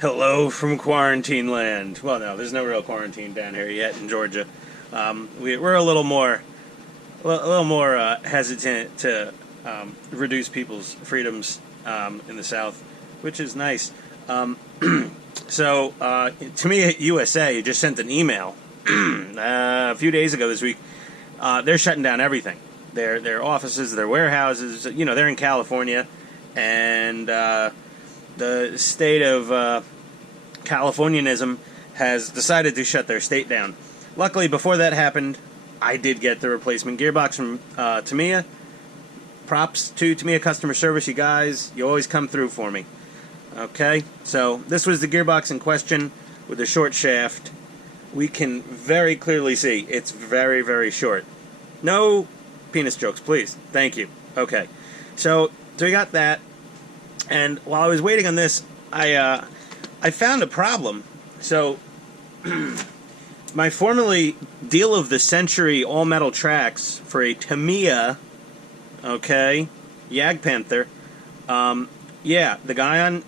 Hello from quarantine land. Well, no, there's no real quarantine down here yet in Georgia. We're a little more hesitant to reduce people's freedoms in the South, which is nice. So, Tamiya USA just sent an email a few days ago this week. They're shutting down everything. Their offices, their warehouses. You know, they're in California, and the state of Californianism has decided to shut their state down. Luckily, before that happened, I did get the replacement gearbox from Tamiya. Props to Tamiya customer service, you guys. You always come through for me. Okay, so this was the gearbox in question with a short shaft. We can very clearly see it's very, very short. No penis jokes, please. Thank you. Okay, so we got that. And while I was waiting on this, I found a problem. So, my formerly deal of the century all metal tracks for a Tamiya, okay, Jagdpanther. Yeah, the guy on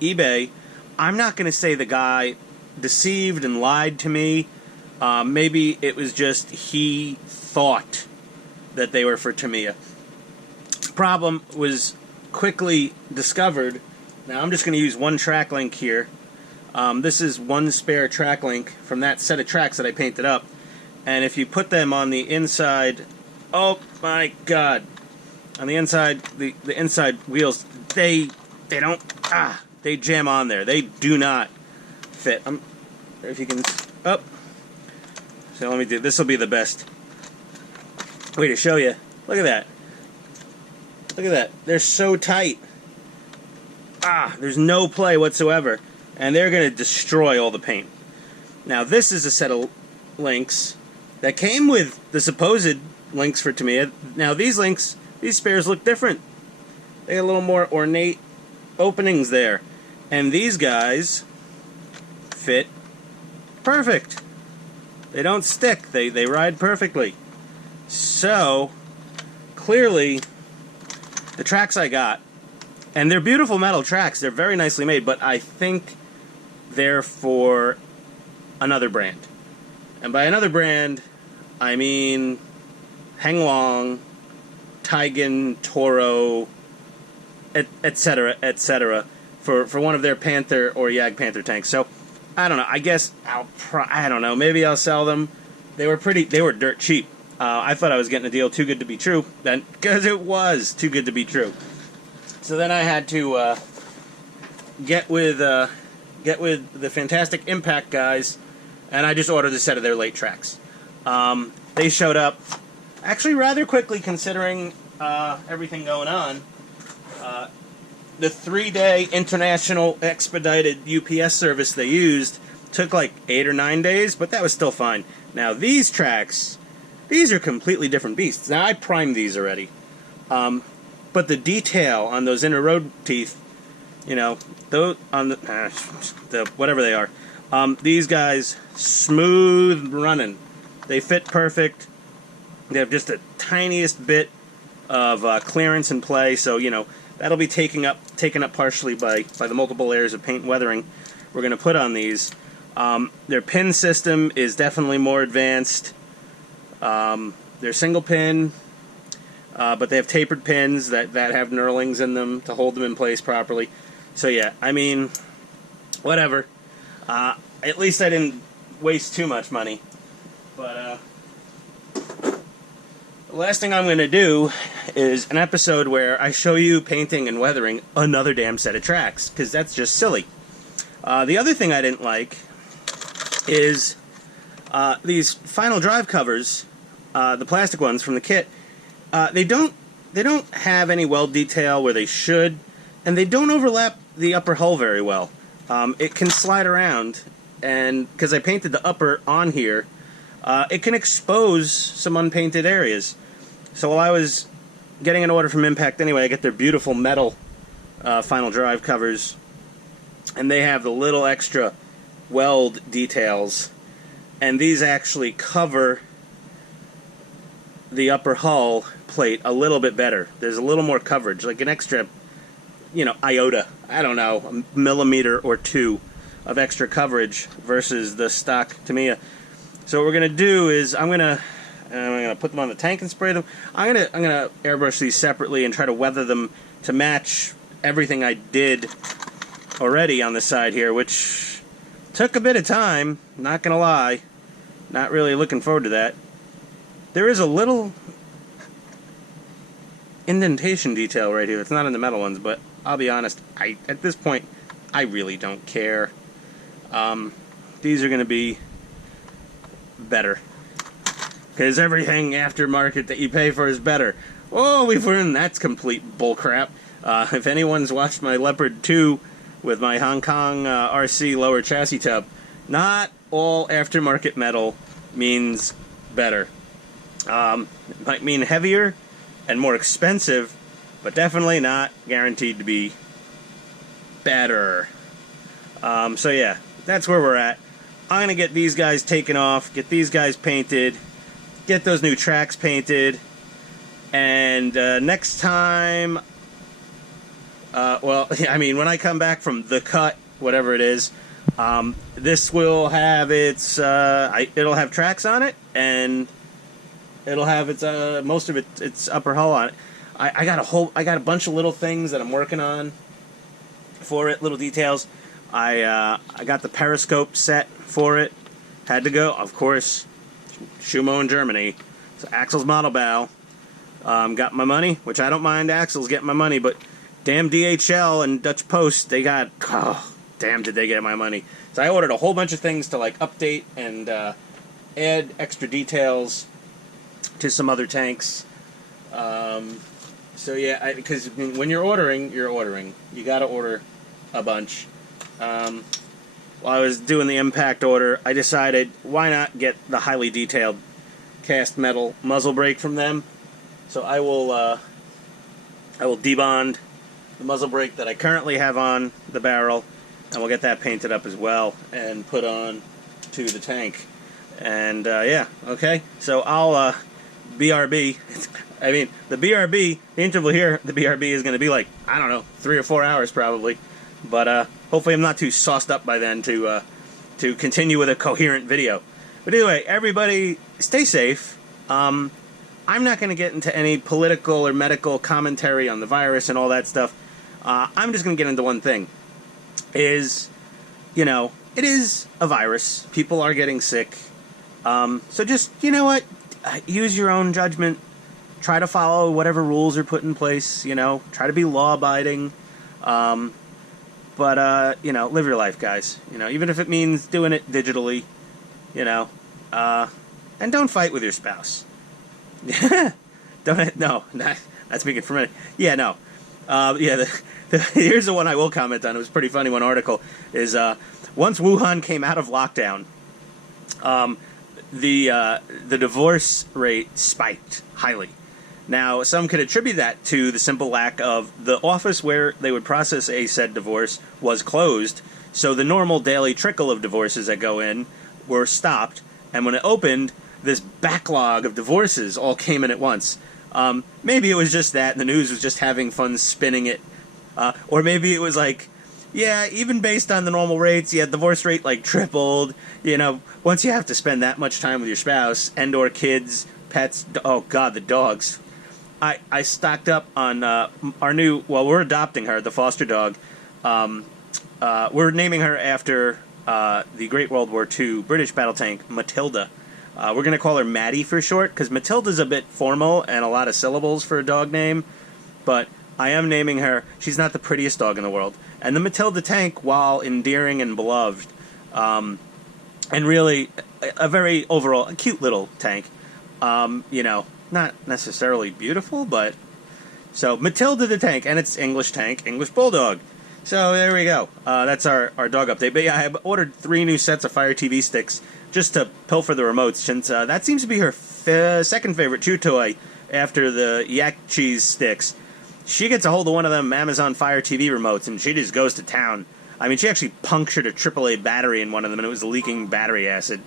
eBay. I'm not going to say the guy deceived and lied to me. Maybe it was just he thought that they were for Tamiya. Problem was quickly discovered. Now I'm just going to use one track link here. This is one spare track link from that set of tracks that I painted up. And if you put them on the inside, oh my god, on the inside, the inside wheels, they don't, they jam on there. They do not fit. If you can, so let me do, this will be the best way to show you. Look at that. Look at that. They're so tight. There's no play whatsoever. And they're going to destroy all the paint. Now, this is a set of links that came with the supposed links for Tamiya. Now, these links, these spares look different. They got a little more ornate openings there. And these guys fit perfect. They don't stick. They ride perfectly. So, clearly, the tracks I got, and they're beautiful metal tracks. They're very nicely made, but I think they're for another brand. And by another brand, I mean Henglong, Tigan, Toro, etc., etc., for one of their Panther or Jagdpanther tanks. So, I don't know. I guess I don't know. Maybe I'll sell them. They were dirt cheap. I thought I was getting a deal too good to be true, then, because it was too good to be true. So then I had to get with the Fantastic Impact guys, and I just ordered a set of their late tracks. They showed up actually rather quickly, considering everything going on. The 3-day international expedited UPS service they used took like 8 or 9 days, but that was still fine. Now these tracks, these are completely different beasts. Now I primed these already. But the detail on those inner road teeth, you know, those on the whatever they are, these guys, smooth running. They fit perfect. They have just the tiniest bit of clearance and play, so you know that'll be taken up partially by the multiple layers of paint and weathering we're going to put on these. Their pin system is definitely more advanced. They're single pin. But they have tapered pins that have knurlings in them to hold them in place properly. So yeah, I mean, whatever. At least I didn't waste too much money. But the last thing I'm going to do is an episode where I show you painting and weathering another damn set of tracks, because that's just silly. The other thing I didn't like is these final drive covers, the plastic ones from the kit. They don't have any weld detail where they should, and they don't overlap the upper hull very well. It can slide around, and because I painted the upper on here, it can expose some unpainted areas. So while I was getting an order from Impact anyway, I get their beautiful metal final drive covers, and they have the little extra weld details, and these actually cover the upper hull plate a little bit better. There's a little more coverage, like an extra iota, I don't know, a millimeter or two of extra coverage versus the stock Tamiya. So what we're gonna do is I'm gonna put them on the tank and spray them. I'm gonna airbrush these separately and try to weather them to match everything I did already on the side here, which took a bit of time, not gonna lie. Not really looking forward to that. There is a little indentation detail right here. It's not in the metal ones, but I'll be honest, at this point, I really don't care. These are gonna be better, because everything aftermarket that you pay for is better. Oh, we've learned that's complete bullcrap. If anyone's watched my Leopard 2 with my Hong Kong RC lower chassis tub, not all aftermarket metal means better. It might mean heavier and more expensive, but definitely not guaranteed to be better. So yeah, that's where we're at. I'm going to get these guys taken off, get these guys painted, get those new tracks painted, and next time, well, I mean, when I come back from the cut, whatever it is, this will have its, it'll have tracks on it, and it'll have its, most of its upper hull on it. I got a bunch of little things that I'm working on for it, little details. I got the periscope set for it. Had to go, of course, Schumo in Germany. So Axel's model bow. Got my money, which I don't mind Axel's getting my money, but damn DHL and Dutch Post, they got, oh, damn did they get my money. So I ordered a whole bunch of things to like update and add extra details to some other tanks. So yeah, because when you're ordering. You gotta order a bunch. While I was doing the impact order, I decided why not get the highly detailed cast metal muzzle brake from them. So I will debond the muzzle brake that I currently have on the barrel, and we'll get that painted up as well and put on to the tank. And yeah, okay. So I'll BRB. I mean, the BRB, the interval here, the BRB is going to be like, I don't know, 3 or 4 hours probably. But hopefully I'm not too sauced up by then to continue with a coherent video. But anyway, everybody stay safe. I'm not going to get into any political or medical commentary on the virus and all that stuff. I'm just going to get into one thing. It is a virus. People are getting sick. So just, you know what? Use your own judgment. Try to follow whatever rules are put in place. Try to be law-abiding. But, live your life, guys. Even if it means doing it digitally, and don't fight with your spouse. No, not speaking for me. Yeah, no. Here's the one I will comment on. It was a pretty funny one article. Is, once Wuhan came out of lockdown, the divorce rate spiked highly. Now, some could attribute that to the simple lack of the office where they would process a said divorce was closed, so the normal daily trickle of divorces that go in were stopped, and when it opened, this backlog of divorces all came in at once. Maybe it was just that, and the news was just having fun spinning it, or maybe it was like, yeah, even based on the normal rates, yeah, divorce rate like tripled. Once you have to spend that much time with your spouse and or kids, pets, oh god, the dogs. I stocked up on our new, well, we're adopting her, the foster dog. We're naming her after the Great World War II British battle tank, Matilda. We're going to call her Maddie for short, because Matilda's a bit formal and a lot of syllables for a dog name. But I am naming her, she's not the prettiest dog in the world. And the Matilda tank, while endearing and beloved, and really a very overall, a cute little tank, not necessarily beautiful, but... So, Matilda the tank, and it's English tank, English Bulldog. So, there we go. That's our dog update. But yeah, I ordered 3 new sets of Fire TV sticks just to pilfer the remotes, since that seems to be her second favorite chew toy after the Yak Cheese sticks. She gets a hold of one of them Amazon Fire TV remotes, and she just goes to town. I mean, she actually punctured a AAA battery in one of them, and it was leaking battery acid.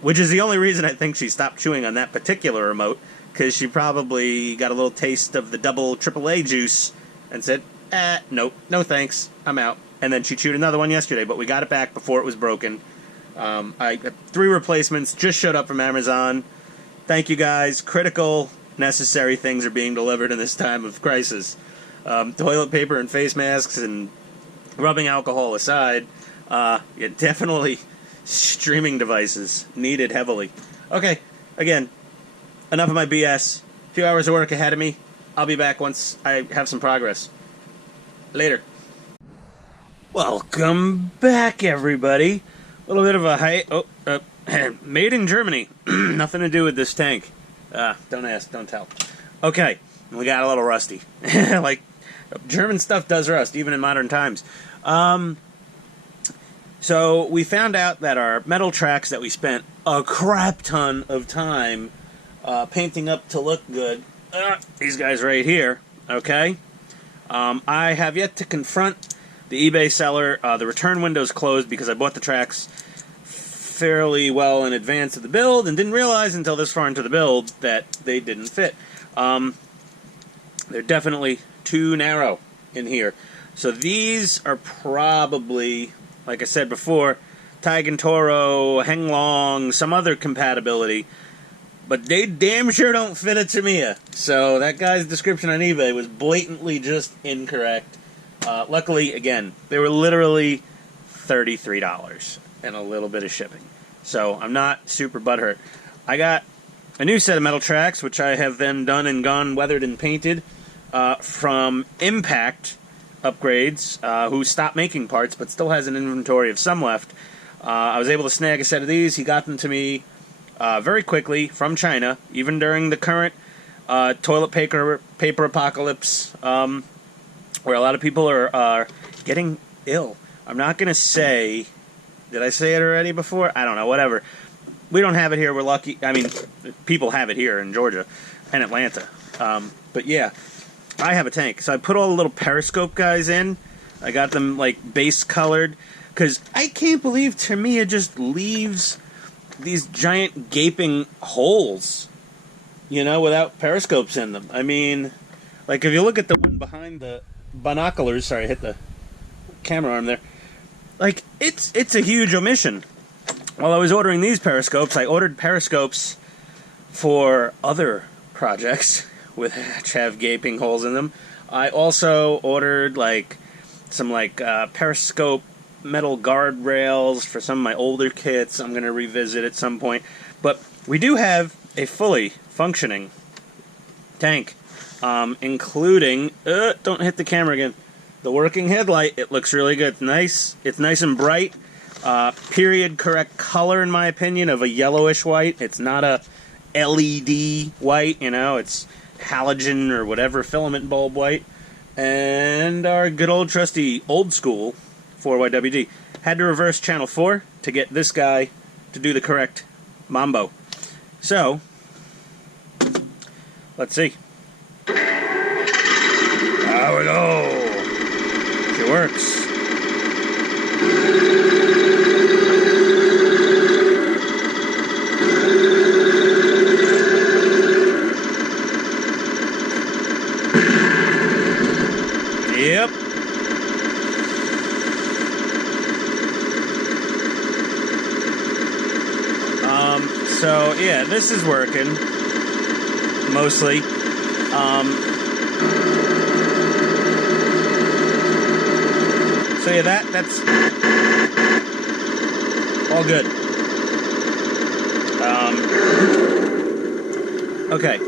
Which is the only reason I think she stopped chewing on that particular remote, because she probably got a little taste of the double AAA juice and said, nope, no thanks, I'm out. And then she chewed another one yesterday, but we got it back before it was broken. I 3 replacements just showed up from Amazon. Thank you guys. Critical, necessary things are being delivered in this time of crisis. Toilet paper and face masks and rubbing alcohol aside, definitely streaming devices needed heavily. Okay, again, enough of my BS. A few hours of work ahead of me. I'll be back once I have some progress. Later. Welcome back, everybody. A little bit of a made in Germany. Nothing to do with this tank. Don't ask, don't tell. Okay, we got a little rusty. Like, German stuff does rust, even in modern times. So we found out that our metal tracks that we spent a crap ton of time painting up to look good, these guys right here, okay? I have yet to confront the eBay seller. The return window's closed because I bought the tracks fairly well in advance of the build and didn't realize until this far into the build that they didn't fit. They're definitely too narrow in here. So these are probably, like I said before, Taigen Toro, Henglong, some other compatibility. But they damn sure don't fit a Tamiya. So that guy's description on eBay was blatantly just incorrect. Luckily, again, they were literally $33 and a little bit of shipping. So I'm not super butthurt. I got a new set of metal tracks, which I have then done and gone weathered and painted from Impact Upgrades, who stopped making parts but still has an inventory of some left. I was able to snag a set of these. He got them to me very quickly from China, even during the current toilet paper apocalypse, where a lot of people are getting ill. I'm not going to say... Did I say it already before? I don't know, whatever. We don't have it here. We're lucky. I mean, people have it here in Georgia and Atlanta. But yeah, I have a tank. So I put all the little periscope guys in. I got them, like, base colored. Because I can't believe Tamiya just leaves these giant gaping holes, you know, without periscopes in them. I mean, like, if you look at the one behind the binoculars, sorry, I hit the camera arm there, like, it's a huge omission. While I was ordering these periscopes, I ordered periscopes for other projects which have gaping holes in them. I also ordered, like, some, like, periscope metal guardrails for some of my older kits I'm going to revisit at some point. But we do have a fully functioning tank, including, don't hit the camera again, the working headlight. It looks really good. It's nice and bright. Period correct color, in my opinion, of a yellowish white. It's not a LED white, you know, it's halogen or whatever, filament bulb white. And our good old trusty old school 4YWD. Had to reverse channel 4 to get this guy to do the correct mambo. So, let's see. There we go. It works. Yep. So yeah, this is working mostly. So yeah, that's all good. Okay.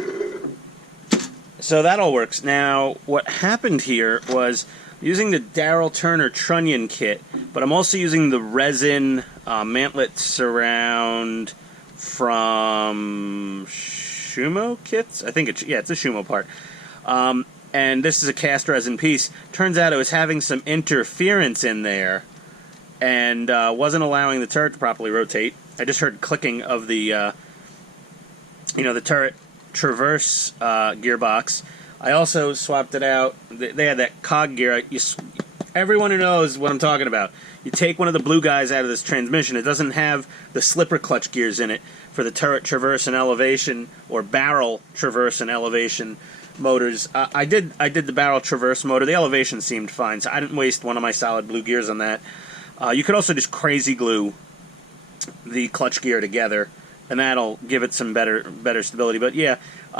So that all works. Now, what happened here was using the Darrell Turner Trunnion kit, but I'm also using the resin mantlet surround from scuhmo-kits. I think it's a scuhmo part. And this is a cast resin piece. Turns out it was having some interference in there and wasn't allowing the turret to properly rotate. I just heard clicking of the the turret traverse gearbox. I also swapped it out. They had that cog gear. Everyone who knows what I'm talking about. You take one of the blue guys out of this transmission. It doesn't have the slipper clutch gears in it for the turret traverse and elevation, or barrel traverse and elevation. motors. I did the barrel traverse motor. The elevation seemed fine, so I didn't waste one of my solid blue gears on that. You could also just crazy glue the clutch gear together, and that'll give it some better stability. But yeah,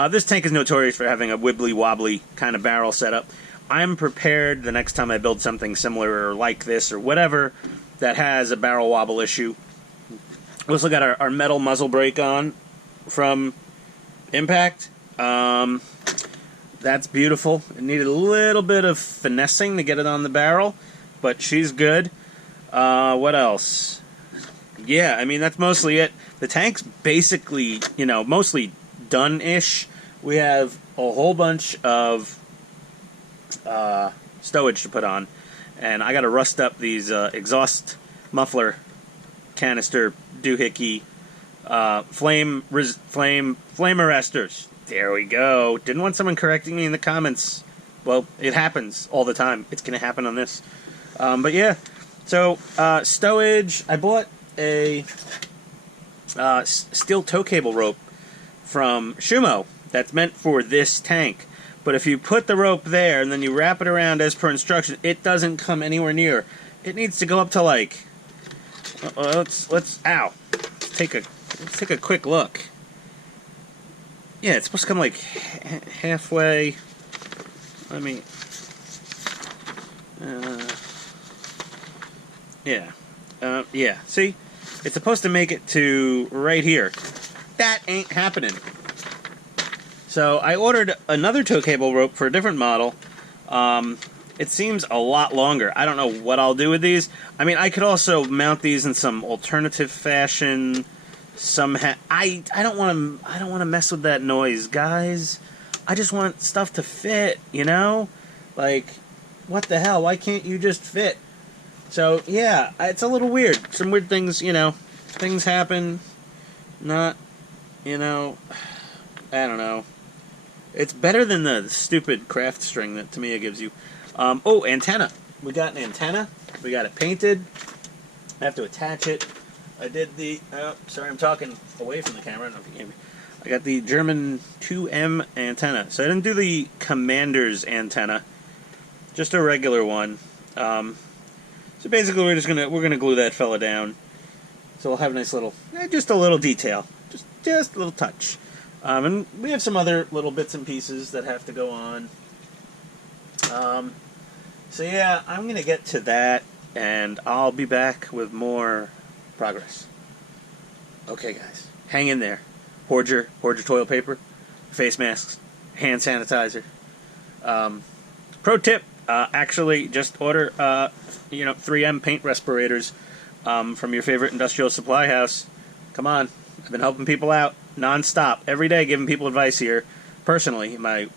this tank is notorious for having a wibbly wobbly kind of barrel setup. I'm prepared the next time I build something similar or like this or whatever that has a barrel wobble issue. We also got our metal muzzle brake on from Impact. That's beautiful. It needed a little bit of finessing to get it on the barrel, but she's good. What else? Yeah, I mean, that's mostly it. The tank's basically, mostly done-ish. We have a whole bunch of stowage to put on, and I got to rust up these exhaust muffler canister doohickey flame arresters. There we go. Didn't want someone correcting me in the comments. Well, it happens all the time. It's going to happen on this. But yeah, so stowage. I bought a steel tow cable rope from Scuhmo that's meant for this tank. But if you put the rope there and then you wrap it around as per instruction, it doesn't come anywhere near. It needs to go up to like. Let's take a quick look. Yeah, it's supposed to come like halfway. Let me. Yeah. See, it's supposed to make it to right here. That ain't happening. So I ordered another tow cable rope for a different model. It seems a lot longer. I don't know what I'll do with these. I mean, I could also mount these in some alternative fashion. I don't want to mess with that noise, guys. I just want stuff to fit, Like, what the hell? Why can't you just fit? So yeah, it's a little weird. Some weird things, things happen. Not, I don't know. It's better than the stupid craft string that Tamiya gives you. Antenna. We got an antenna. We got it painted. I have to attach it. I did the... sorry, I'm talking away from the camera. I don't know if you can hear me. I got the German 2M antenna. So I didn't do the Commander's antenna. Just a regular one. So basically, we're gonna glue that fella down. So we'll have a nice little... just a little detail. Just a little touch. And we have some other little bits and pieces that have to go on. So yeah, I'm going to get to that, and I'll be back with more progress. Okay, guys, hang in there. Hoard your toilet paper, face masks, hand sanitizer. Pro tip, actually just order, 3M paint respirators from your favorite industrial supply house. Come on, I've been helping people out non-stop, every day, giving people advice here, personally, in my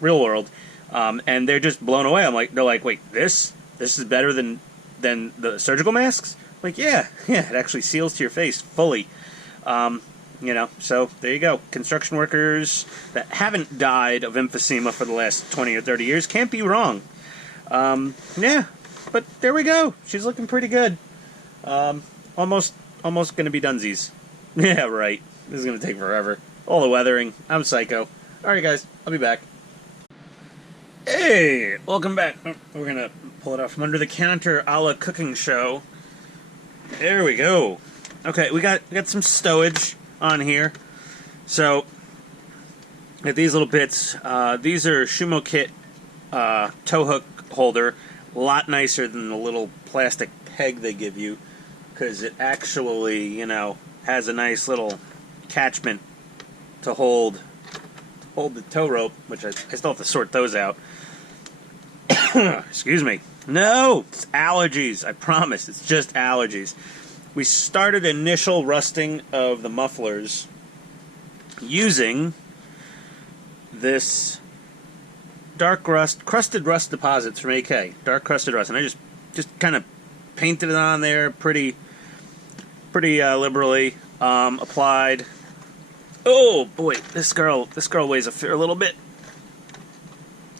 real world, and they're just blown away. They're like, wait, this is better than the surgical masks? Like, yeah, it actually seals to your face fully. So there you go. Construction workers that haven't died of emphysema for the last 20 or 30 years can't be wrong. Yeah, but there we go. She's looking pretty good. Almost gonna be dunsies. Yeah, right. This is going to take forever. All the weathering. I'm psycho. Alright, guys. I'll be back. Hey! Welcome back. We're going to pull it off from under the counter a la cooking show. There we go. Okay, we got some stowage on here. So, got these little bits. These are scuhmo-kit tow hook holder. A lot nicer than the little plastic peg they give you. Because it actually, has a nice little attachment to hold the tow rope, which I still have to sort those out. Excuse me. No, it's allergies. I promise, it's just allergies. We started initial rusting of the mufflers using this crusted rust deposits from AK, dark crusted rust, and I just kind of painted it on there pretty liberally. Applied. Oh boy, this girl weighs a fair little bit.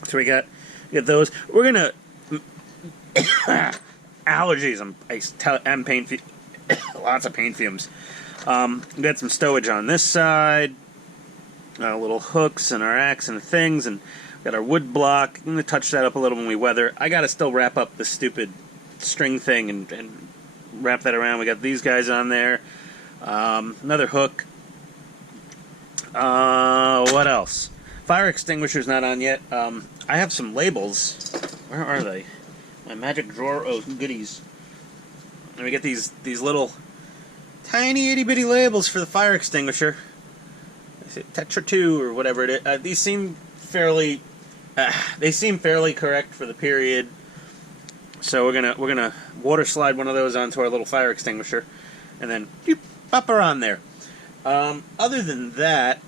So we got those. We're gonna allergies. I'm paint lots of paint fumes. We got some stowage on this side. little hooks and our axe and things, and got our wood block. I'm going to touch that up a little when we weather. I got to still wrap up the stupid string thing and wrap that around. We got these guys on there. Another hook. What else? Fire extinguisher's not on yet. I have some labels. Where are they? My magic drawer. Oh, goodies. Let me get these little tiny itty bitty labels for the fire extinguisher. Is it Tetra 2 or whatever it is? These seem fairly. They seem fairly correct for the period. So we're gonna water slide one of those onto our little fire extinguisher, and then pop her on there. Other than that,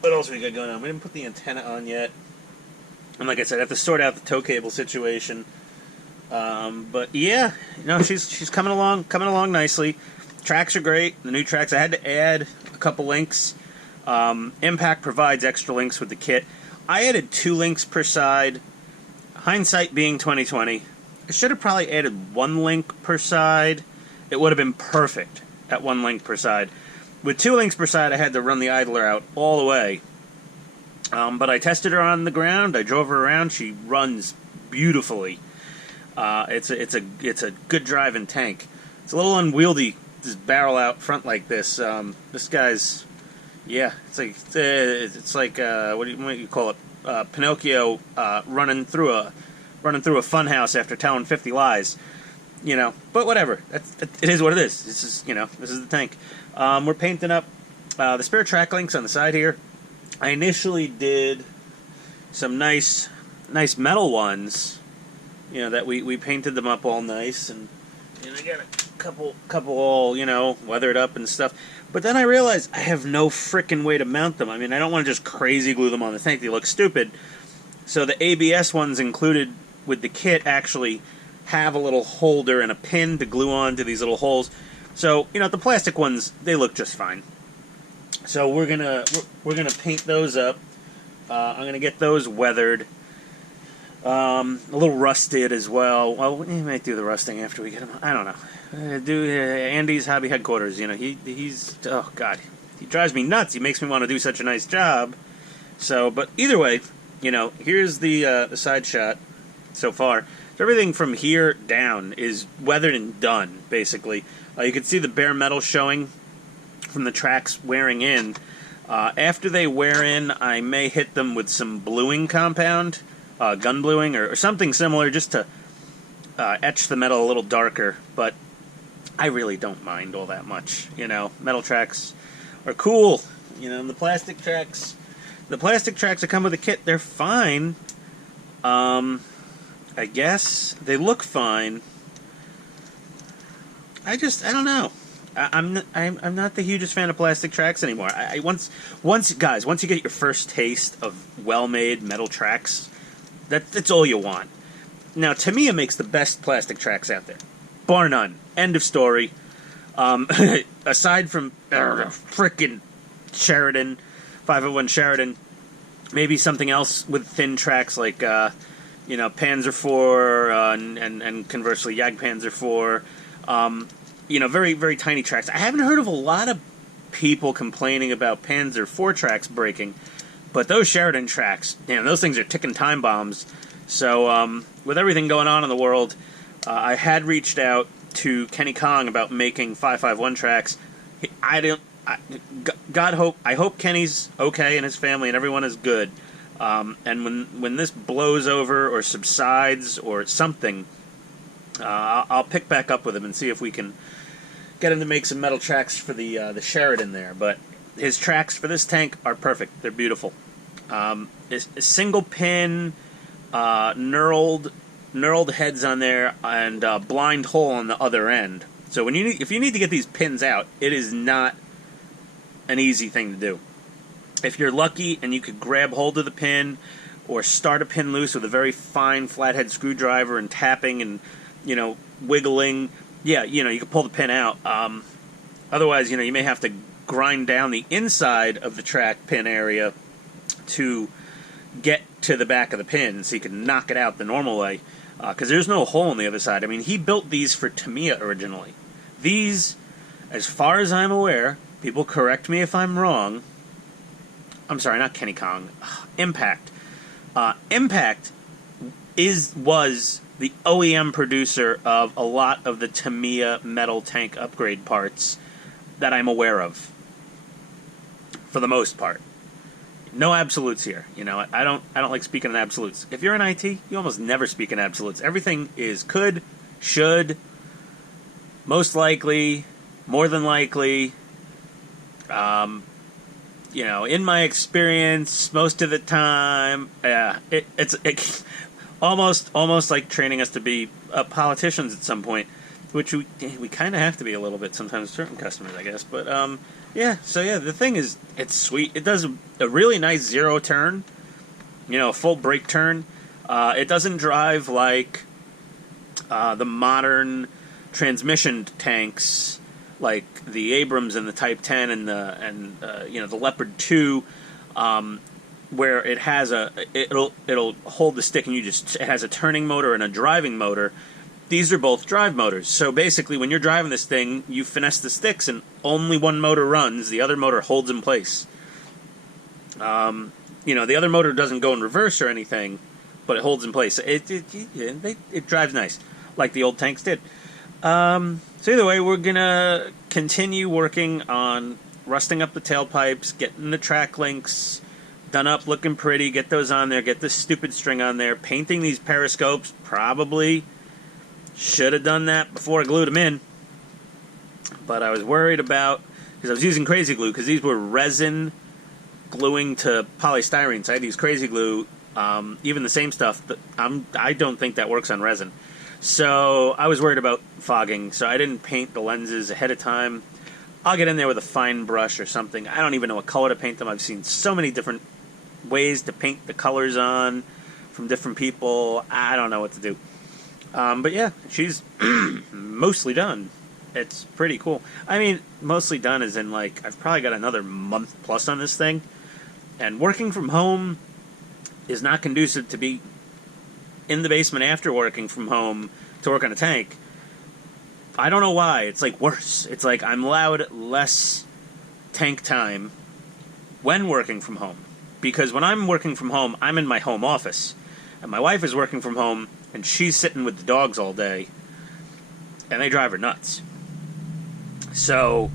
what else we got going on? We didn't put the antenna on yet, and like I said, I have to sort out the tow cable situation. But yeah, she's coming along nicely. Tracks are great. The new tracks. I had to add a couple links. Impact provides extra links with the kit. I added 2 links per side. Hindsight being 2020, I should have probably added 1 link per side. It would have been perfect at 1 link per side. With 2 links per side, I had to run the idler out all the way. But I tested her on the ground. I drove her around. She runs beautifully. It's a good driving tank. It's a little unwieldy, this barrel out front like this. This guy's, yeah, it's like what do you call it? Pinocchio running through a funhouse after telling 50 lies. But whatever. It is what it is. This is the tank. We're painting up the spare track links on the side here. I initially did some nice metal ones. That we painted them up all nice, and I got a couple all weathered up and stuff. But then I realized I have no frickin' way to mount them. I mean, I don't want to just crazy glue them on the tank. They look stupid. So the ABS ones included with the kit actually have a little holder and a pin to glue on to these little holes. So, the plastic ones, they look just fine. So we're gonna paint those up. I'm gonna get those weathered. A little rusted as well. Well, we might do the rusting after we get them. I don't know. Andy's hobby headquarters. He's oh god, he drives me nuts. He makes me want to do such a nice job. So, but either way, here's the side shot so far. So everything from here down is weathered and done, basically. You can see the bare metal showing from the tracks wearing in. After they wear in, I may hit them with some bluing compound, gun bluing, or something similar, just to etch the metal a little darker. But I really don't mind all that much. Metal tracks are cool. The plastic tracks that come with the kit, they're fine. I guess they look fine. I don't know. I'm not the hugest fan of plastic tracks anymore. Once you get your first taste of well-made metal tracks, that's all you want. Now, Tamiya makes the best plastic tracks out there, bar none. End of story. Aside from frickin' Sheridan, 501 Sheridan, maybe something else with thin tracks like Panzer IV and conversely Jagdpanther IV. Very, very tiny tracks. I haven't heard of a lot of people complaining about Panzer IV tracks breaking, but those Sheridan tracks, those things are ticking time bombs. So, with everything going on in the world, I had reached out to Kenny Kong about making 551 tracks. I hope Kenny's okay and his family and everyone is good. And when this blows over or subsides or something, I'll pick back up with him and see if we can get him to make some metal tracks for the Sheridan there. But his tracks for this tank are perfect. They're beautiful. It's a single pin, knurled heads on there, and blind hole on the other end. So if you need to get these pins out, it is not an easy thing to do. If you're lucky and you could grab hold of the pin or start a pin loose with a very fine flathead screwdriver and tapping and wiggling, you can pull the pin out. Otherwise, you may have to grind down the inside of the track pin area to get to the back of the pin so you can knock it out the normal way, because there's no hole on the other side. I mean, he built these for Tamiya originally. These, as far as I'm aware, people correct me if I'm wrong, I'm sorry, not Kenny Kong. Impact. Impact was the OEM producer of a lot of the Tamiya metal tank upgrade parts that I'm aware of, for the most part. No absolutes here. You know, I don't like speaking in absolutes. If you're in IT, you almost never speak in absolutes. Everything is could, should, most likely, more than likely. You know, in my experience, most of the time, it's almost like training us to be politicians at some point, which we kind of have to be a little bit sometimes with certain customers, I guess. But yeah, so yeah, the thing is, it's sweet. It does a really nice zero turn, you know, full brake turn. It doesn't drive like the modern transmission tanks, like the Abrams and the Type 10 and the Leopard 2, where it has it'll hold the stick and it has a turning motor and a driving motor. These are both drive motors. So basically, when you're driving this thing, you finesse the sticks and only one motor runs. The other motor holds in place. You know, the other motor doesn't go in reverse or anything, but it holds in place. It drives nice, like the old tanks did. So either way, we're gonna continue working on rusting up the tailpipes, getting the track links done up, looking pretty, get those on there, get this stupid string on there, painting these periscopes. Probably should have done that before I glued them in, but I was worried about, because I was using crazy glue, because these were resin gluing to polystyrene, so I had to use crazy glue, even the same stuff, I don't think that works on resin. So I was worried about fogging, so I didn't paint the lenses ahead of time. I'll get in there with a fine brush or something. I don't even know what color to paint them. I've seen so many different ways to paint the colors on from different people. I don't know what to do. But yeah, she's mostly done. It's pretty cool. I mean, mostly done as in, like, I've probably got another month plus on this thing. And working from home is not conducive to be in the basement after working from home to work on a tank. I don't know why. It's like worse. It's like I'm allowed less tank time when working from home. Because when I'm working from home, I'm in my home office. And my wife is working from home, and she's sitting with the dogs all day. And they drive her nuts. So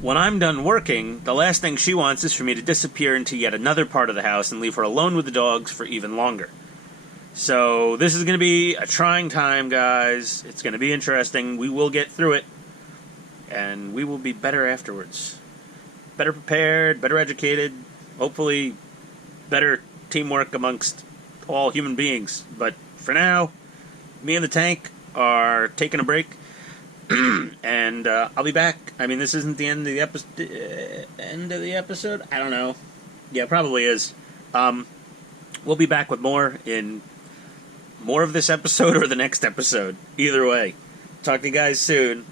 when I'm done working, the last thing she wants is for me to disappear into yet another part of the house and leave her alone with the dogs for even longer. So this is going to be a trying time, guys. It's going to be interesting. We will get through it, and we will be better afterwards. Better prepared, better educated, hopefully better teamwork amongst all human beings. But for now, me and the tank are taking a break, and I'll be back. I mean, this isn't the end of the episode. I don't know. Yeah, it probably is. We'll be back with more in more of this episode or the next episode. Either way. Talk to you guys soon.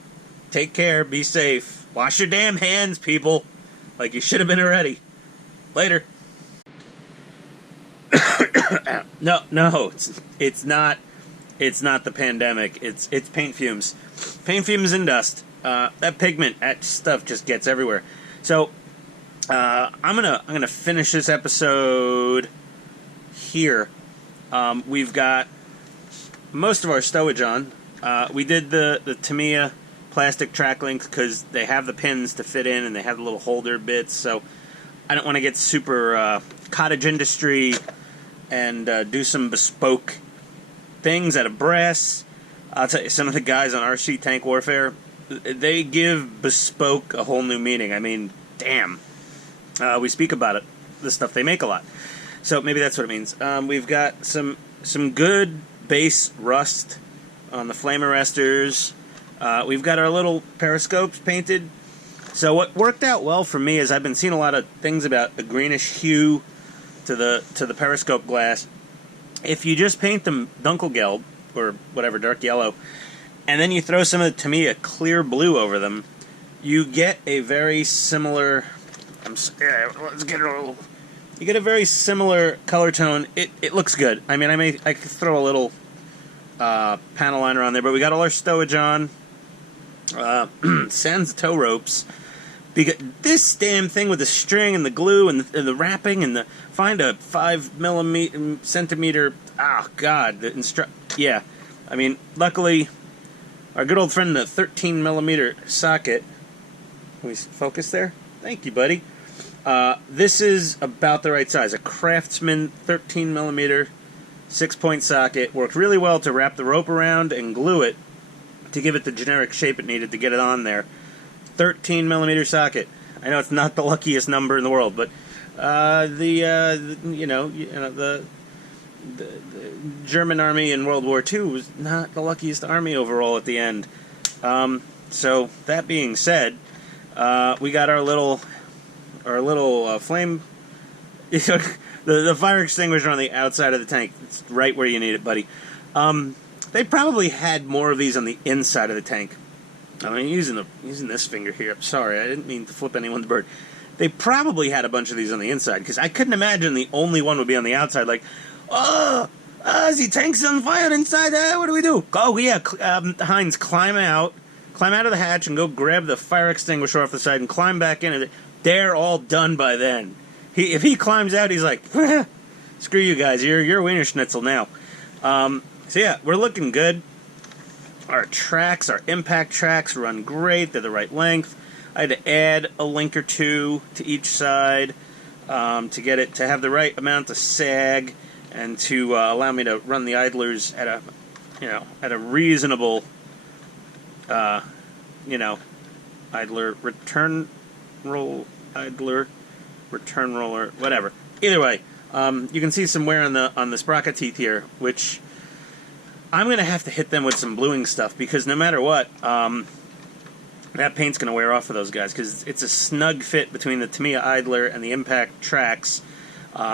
Take care. Be safe. Wash your damn hands, people. Like you should have been already. Later. No. It's not the pandemic. It's paint fumes. Paint fumes and dust. That pigment, that stuff just gets everywhere. So I'm gonna finish this episode here. We've got most of our stowage on. We did the Tamiya plastic track links because they have the pins to fit in and they have the little holder bits, so I don't want to get super cottage industry and do some bespoke things out of brass. I'll tell you, some of the guys on RC Tank Warfare, they give bespoke a whole new meaning. I mean, damn. We speak about it, the stuff they make a lot. So maybe that's what it means. We've got some good base rust on the flame arresters. We've got our little periscopes painted. So what worked out well for me is I've been seeing a lot of things about a greenish hue to the periscope glass. If you just paint them Dunkelgelb, or whatever, dark yellow, and then you throw some of the Tamiya clear blue over them, you get a very similar... let's get a little... You get a very similar color tone. It looks good. I mean, I could throw a little panel liner on there, but we got all our stowage on. Sans the tow ropes. Because this damn thing with the string and the glue and the wrapping and find a 5 centimeter. Oh God, yeah. I mean, luckily, our good old friend, the 13 millimeter socket. Can we focus there? Thank you, buddy. This is about the right size. A Craftsman 13 millimeter 6-point socket worked really well to wrap the rope around and glue it to give it the generic shape it needed to get it on there. 13 millimeter socket. I know it's not the luckiest number in the world, but the German army in World War II was not the luckiest army overall at the end. So that being said, we got our little flame. The fire extinguisher on the outside of the tank. It's right where you need it, buddy. They probably had more of these on the inside of the tank. I'm using this finger here. I'm sorry, I didn't mean to flip anyone's bird. They probably had a bunch of these on the inside, because I couldn't imagine the only one would be on the outside. Like, the tank's on fire inside. What do we do? Oh yeah, Heinz, climb out of the hatch and go grab the fire extinguisher off the side and climb back in. And they're all done by then. If he climbs out, he's like, screw you guys, you're Wiener Schnitzel now. So yeah, we're looking good. Our tracks, our impact tracks run great. They're the right length. I had to add a link or two to each side to get it to have the right amount of sag and to allow me to run the idlers at a reasonable idler return roller, whatever. Either way, you can see some wear on the sprocket teeth here, which I'm going to have to hit them with some bluing stuff, because no matter what, that paint's going to wear off of those guys, because it's a snug fit between the Tamiya idler and the impact tracks.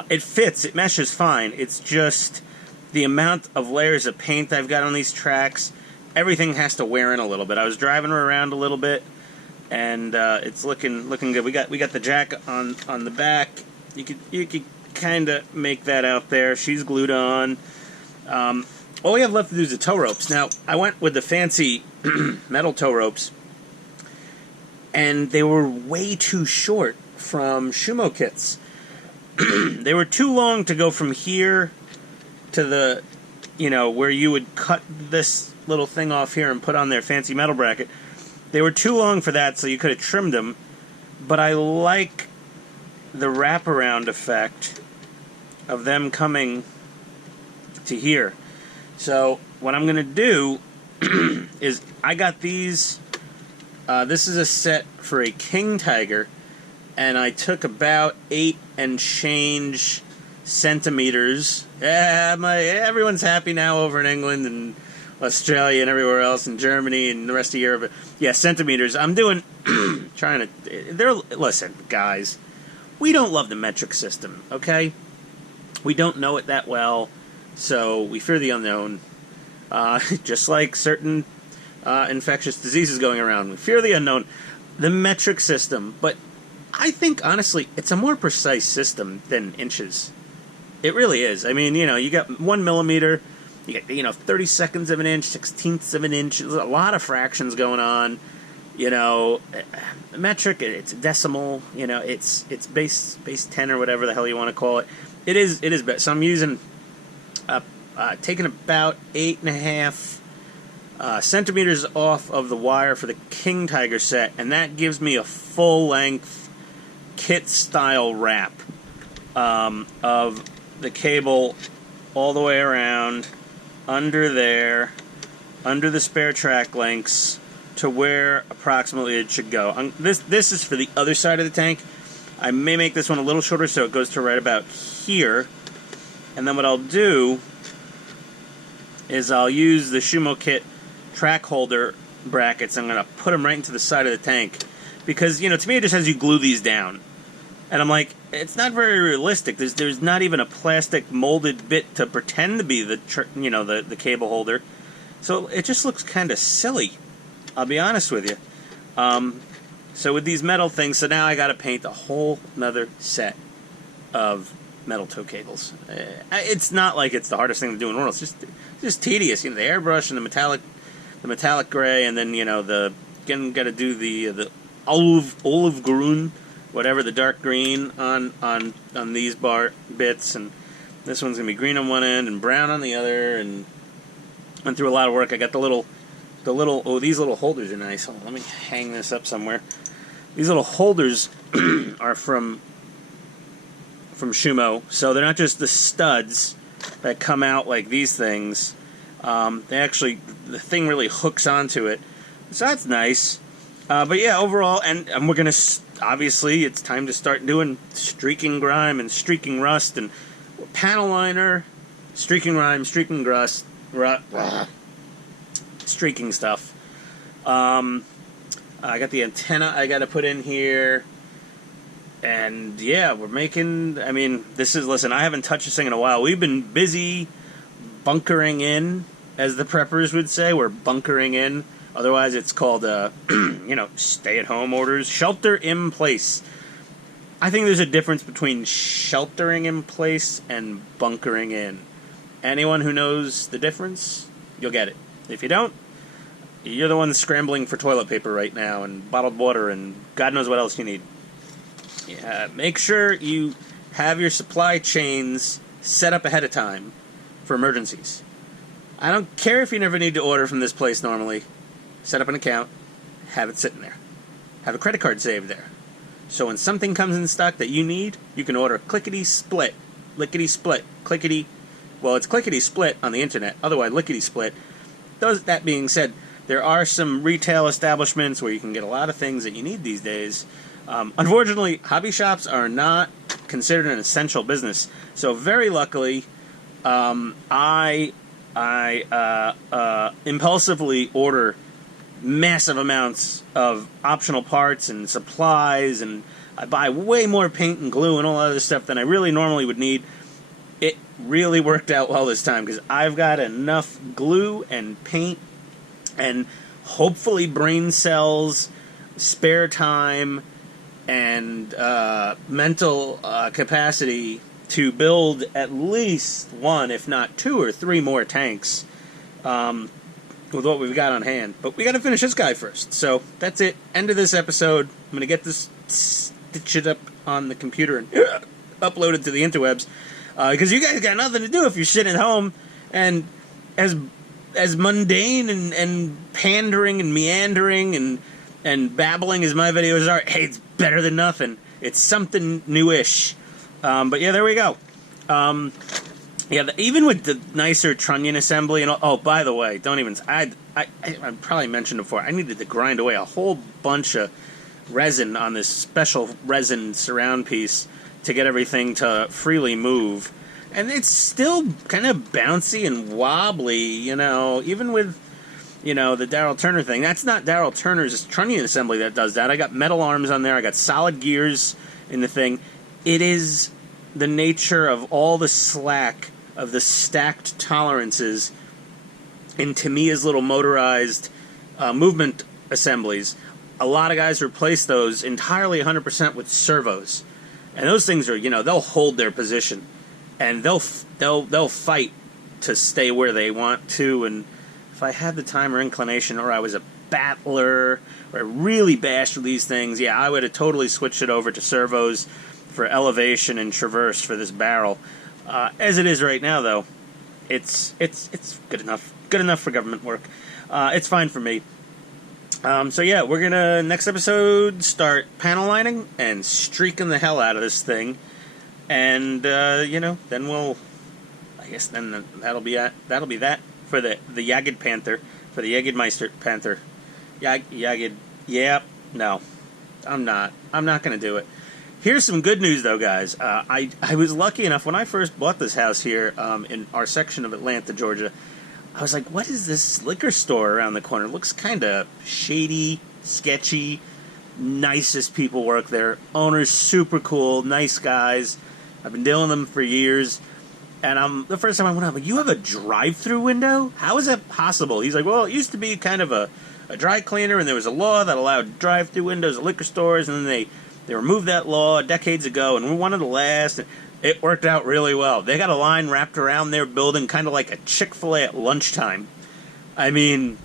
It fits, it meshes fine. It's just the amount of layers of paint I've got on these tracks, everything has to wear in a little bit. I was driving her around a little bit, and it's looking good. We got the jack on the back. You could kind of make that out there. She's glued on. All we have left to do is the tow ropes. Now, I went with the fancy metal tow ropes, and they were way too short from scuhmo-kits. They were too long to go from here to the, where you would cut this little thing off here and put on their fancy metal bracket. They were too long for that, so you could have trimmed them, but I like the wraparound effect of them coming to here. So what I'm going to do is I got these. This is a set for a King Tiger, and I took about 8 and change centimeters. Everyone's happy now over in England and Australia and everywhere else, and Germany and the rest of Europe. Yeah, centimeters. I'm doing listen, guys, we don't love the metric system, okay? We don't know it that well. So we fear the unknown, just like certain infectious diseases going around. We fear the unknown, the metric system. But I think, honestly, it's a more precise system than inches. It really is. I mean, you got 1 millimeter, you get 30 of an inch, 16ths of an inch. There's a lot of fractions going on. Metric, it's decimal. It's base 10 or whatever the hell you want to call it. It is better. So I'm using. Taking about 8.5 centimeters off of the wire for the King Tiger set, and that gives me a full-length kit-style wrap of the cable all the way around, under there, under the spare track links, to where approximately it should go. This is for the other side of the tank. I may make this one a little shorter so it goes to right about here. And then what I'll do is I'll use the scuhmo-kit track holder brackets. I'm going to put them right into the side of the tank. Because, to me it just has you glue these down. And I'm like, it's not very realistic. There's not even a plastic molded bit to pretend to be the cable holder. So it just looks kind of silly. I'll be honest with you. So with these metal things, so now I got to paint a whole nother set of metal tow cables. It's not like it's the hardest thing to do in the world. It's just tedious. The airbrush and the metallic gray, and then got to do the olive green, whatever, the dark green on these bar bits, and this one's gonna be green on one end and brown on the other, and went through a lot of work. I got the little these little holders are nice. Hold on, let me hang this up somewhere. These little holders are from Scuhmo, so they're not just the studs that come out like these things. They actually, the thing really hooks onto it, so that's nice. But yeah, overall, and we're gonna obviously it's time to start doing streaking grime and streaking rust and panel liner, streaking grime, streaking rust, streaking stuff. I got the antenna I got to put in here. And yeah, we're making, I mean, listen, I haven't touched this thing in a while. We've been busy bunkering in, as the preppers would say. We're bunkering in. Otherwise, it's called, stay-at-home orders. Shelter in place. I think there's a difference between sheltering in place and bunkering in. Anyone who knows the difference, you'll get it. If you don't, you're the one scrambling for toilet paper right now and bottled water and God knows what else you need. Yeah, make sure you have your supply chains set up ahead of time for emergencies. I don't care if you never need to order from this place normally. Set up an account, have it sitting there. Have a credit card saved there. So when something comes in stock that you need, you can order clickety-split, lickety-split, clickety. Well, it's clickety-split on the internet, otherwise lickety-split. That being said, there are some retail establishments where you can get a lot of things that you need these days. Unfortunately, hobby shops are not considered an essential business. So very luckily, I impulsively order massive amounts of optional parts and supplies, and I buy way more paint and glue and all other stuff than I really normally would need. It really worked out well this time because I've got enough glue and paint and hopefully brain cells, spare time, and mental capacity to build at least one, if not two or three more tanks with what we've got on hand. But we got to finish this guy first. So that's it. End of this episode. I'm going to get this stitch it up on the computer and upload it to the interwebs. Because you guys got nothing to do if you're sitting at home. And as mundane and pandering and meandering and babbling as my videos are, hey, it's better than nothing. It's something newish. But yeah, there we go. Even with the nicer trunnion assembly and all, oh, by the way, I probably mentioned before, I needed to grind away a whole bunch of resin on this special resin surround piece to get everything to freely move. And it's still kind of bouncy and wobbly, even with, the Darrell Turner thing. That's not Darrell Turner's trunnion assembly that does that. I got metal arms on there. I got solid gears in the thing. It is the nature of all the slack of the stacked tolerances in Tamiya's little motorized movement assemblies. A lot of guys replace those entirely 100% with servos. And those things are, they'll hold their position. And they'll fight to stay where they want to. And if I had the time or inclination, or I was a battler, or I really bashed with these things, yeah, I would have totally switched it over to servos for elevation and traverse for this barrel. As it is right now, though, it's good enough. Good enough for government work. It's fine for me. So yeah, we're gonna next episode start panel lining and streaking the hell out of this thing, and then that'll be that for the Jagdpanther, for the Jagdpanther. No, I'm not gonna do it. Here's some good news, though, guys. I was lucky enough when I first bought this house here in our section of Atlanta, Georgia. I was like, what is this liquor store around the corner? It looks kind of shady, sketchy. Nicest people work there. Owners super cool, nice guys. I've been dealing with them for years. And the first time I went out, I'm like, you have a drive-through window? How is that possible? He's like, well, it used to be kind of a dry cleaner, and there was a law that allowed drive-through windows at liquor stores, and then they removed that law decades ago, and we're one of the last. It worked out really well. They got a line wrapped around their building, kind of like a Chick-fil-A at lunchtime. I mean,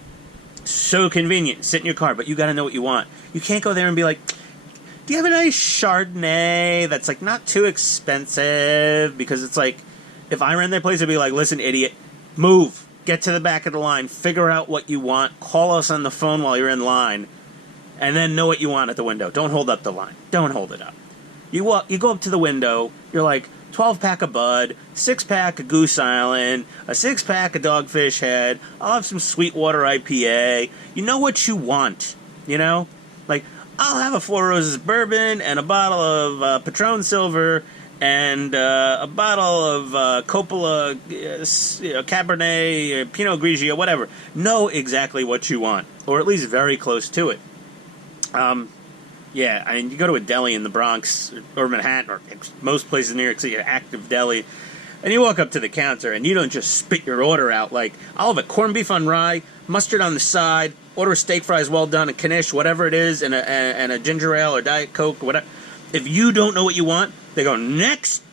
So convenient. Sit in your car, but you got to know what you want. You can't go there and be like, do you have a nice Chardonnay that's like not too expensive? Because it's like, if I ran their place, I'd be like, listen, idiot, move. Get to the back of the line. Figure out what you want. Call us on the phone while you're in line. And then know what you want at the window. Don't hold up the line. Don't hold it up. You go up to the window. You're like, 12-pack of Bud, 6-pack of Goose Island, a 6-pack of Dogfish Head. I'll have some Sweetwater IPA. You know what you want, you know? Like, I'll have a Four Roses bourbon and a bottle of Patron Silver and a bottle of Coppola Cabernet, Pinot Grigio, whatever. Know exactly what you want, or at least very close to it. Yeah, I mean, you go to a deli in the Bronx or Manhattan or most places in New York City, an active deli, and you walk up to the counter and you don't just spit your order out like, I'll have a corned beef on rye, mustard on the side, order a steak fries well done, a knish, whatever it is, and a ginger ale or Diet Coke, or whatever. If you don't know what you want, they go, next!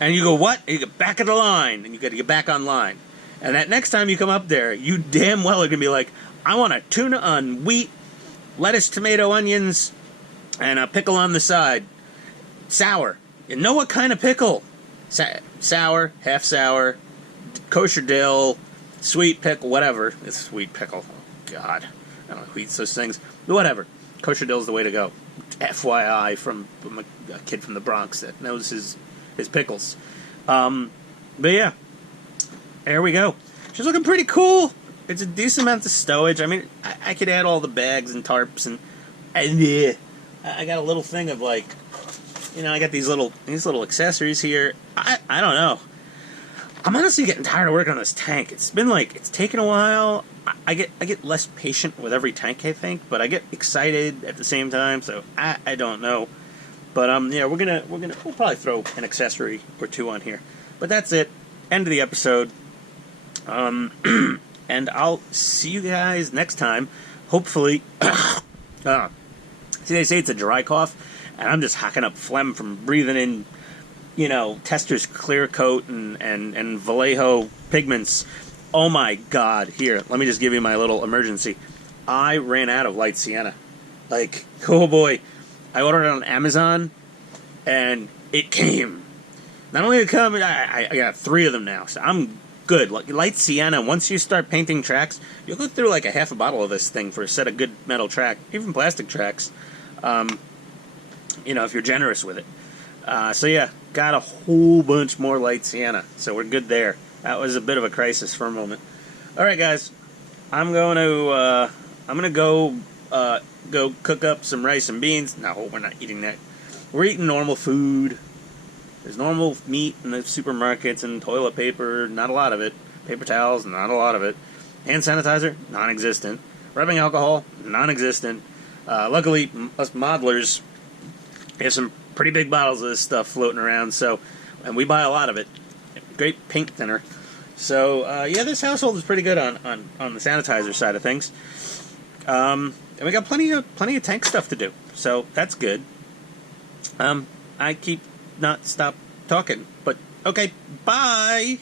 And you go, what? And you get back of the line, and you got to get back online. And that next time you come up there, you damn well are going to be like, I want a tuna on wheat, lettuce, tomato, onions, and a pickle on the side. Sour. You know what kind of pickle? Sour, half sour, kosher dill, sweet pickle, whatever. It's sweet pickle. Oh, God. I don't know who eats those things. Whatever. Kosher dill's the way to go. FYI from a kid from the Bronx that knows his pickles. But yeah. There we go. She's looking pretty cool. It's a decent amount of stowage. I mean, I could add all the bags and tarps and yeah. I got a little thing of like, you know, I got these little accessories here. I don't know. I'm honestly getting tired of working on this tank. It's been like, it's taken a while. I get less patient with every tank, I think, but I get excited at the same time. So I don't know. But yeah, we'll probably throw an accessory or two on here. But that's it. End of the episode. And I'll see you guys next time. Hopefully, see, they say it's a dry cough, and I'm just hacking up phlegm from breathing in, you know, Tester's Clear Coat and Vallejo pigments. Oh my God! Here, let me just give you my little emergency. I ran out of light sienna. Like, oh boy, I ordered it on Amazon, and it came. Not only did it come, I got 3 of them now, so I'm good. Like, light sienna, once you start painting tracks, you'll go through like a half a bottle of this thing for a set of good metal track, even plastic tracks, you know, if you're generous with it. So yeah, got a whole bunch more light sienna, so we're good there. That was a bit of a crisis for a moment. Alright guys, I'm gonna go cook up some rice and beans. No, we're not eating that. We're eating normal food. There's normal meat in the supermarkets and toilet paper, not a lot of it. Paper towels, not a lot of it. Hand sanitizer, non-existent. Rubbing alcohol, non-existent. Luckily, us modelers have some pretty big bottles of this stuff floating around, so, and we buy a lot of it. Great paint thinner. So, yeah, this household is pretty good on the sanitizer side of things. And we got plenty of tank stuff to do, so that's good. I keep not stop talking, but okay, bye!